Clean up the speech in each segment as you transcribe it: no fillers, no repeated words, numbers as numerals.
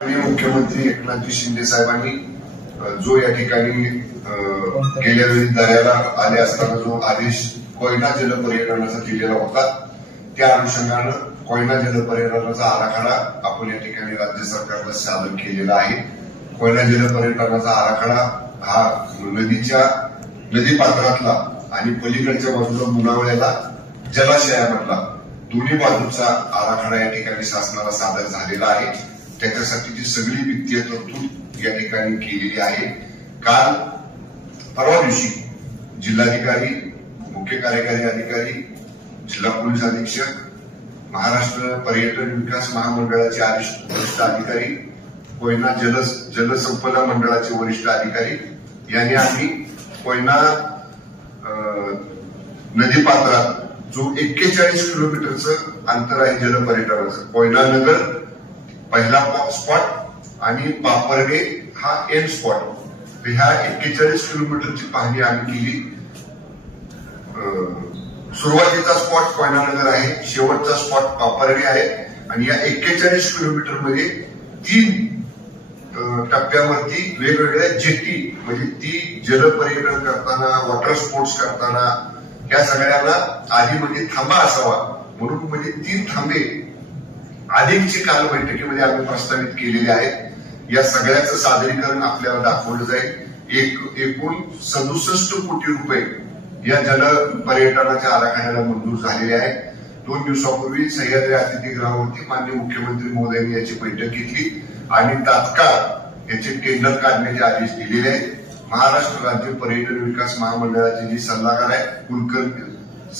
मुख्यमंत्री एकनाथ शिंदे साहेबांनी जो या ठिकाणी गेल्या वेळी दर्याला आले असताना जो आदेश कोयना जलपर्यटनाचा दिलेला होता, त्या अनुषंगानं कोयना जलपर्यटनाचा आराखडा आपण या ठिकाणी राज्य सरकारला सादर केलेला आहे। कोयना जलपर्यटनाचा आराखडा हा नदी पात्रातला आणि पलीकडच्या बाजूला मुनावळ्याला जलाशयामधला दोन्ही बाजूचा आराखडा या ठिकाणी शासनाला सादर झालेला आहे। त्याच्यासाठीची सगळी वित्तीय तरतूद या ठिकाणी केलेली आहे। काल परवा दिवशी जिल्हाधिकारी, मुख्य कार्यकारी अधिकारी, जिल्हा पोलीस अधीक्षक, महाराष्ट्र पर्यटन विकास महामंडळाचे वरिष्ठ अधिकारी, कोयना जलसंपदा मंडळाचे वरिष्ठ अधिकारी यांनी आम्ही कोयना नदीपात्रात जो 41 किलोमीटरचं अंतर आहे जलपर्यटनाचं, कोयना नगर पहिला स्पॉट आणि पापरगे हा एंड स्पॉट, ह्या 41 किलोमीटरची पाहणी आम्ही केली। सुरुवातीचा स्पॉट कोयना नगर आहे, शेवटचा स्पॉट पापरगे आहे आणि या 41 किलोमीटर मध्ये 3 टप्प्यावरती वेगवेगळ्या जेटी, म्हणजे ती जलपर्यटन करताना, वॉटर स्पोर्ट्स करताना या सगळ्यांना आधीमध्ये थांबा असावा म्हणून म्हणजे 3 थांबे अधिकची काल बैठकीमध्ये आम्ही प्रस्तावित केलेले आहेत। या सगळ्याचं सादरीकरण आपल्याला दाखवलं जाईल। एकूण 67 कोटी रुपये या जलपर्यटनाच्या आराखड्याला मंजूर झालेले आहेत। 2 दिवसापूर्वी सह्याद्री अतिथीगृहावरती माननीय मुख्यमंत्री महोदयांनी याची बैठक घेतली आणि तात्काळ याचे टेंडर काढण्याचे आदेश दिलेले आहेत। महाराष्ट्र राज्य पर्यटन विकास महामंडळाचे जे सल्लागार आहेत, कुलकर्णी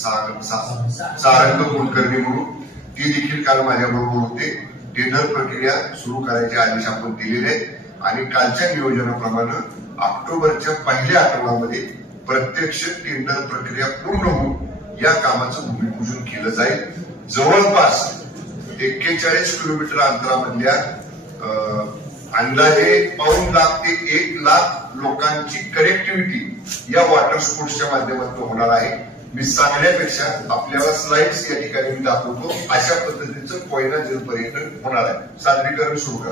सारंग कुलकर्णी म्हणून, ते देखील काल माझ्याबरोबर होते। टेंडर प्रक्रिया सुरू करायचे आदेश आपण दिलेले आहेत आणि कालच्या नियोजनाप्रमाणे ऑक्टोबरच्या पहिल्या आठवड्यामध्ये प्रत्यक्ष टेंडर प्रक्रिया पूर्ण होऊन या कामाचं भूमिपूजन केलं जाईल। जवळपास 41 किलोमीटर अंतरामधल्या अंदाजे 1.5 लाख ते 1 लाख लोकांची कनेक्टिव्हिटी या वॉटर स्पोर्ट्सच्या माध्यमातून होणार आहे। मी सांगण्यापेक्षा आपल्याला स्लाइड्स या ठिकाणी मी दाखवतो, अशा पद्धतीचं कोयना जलपर्यटन होणार आहे। सादरीकरण सुरू करा।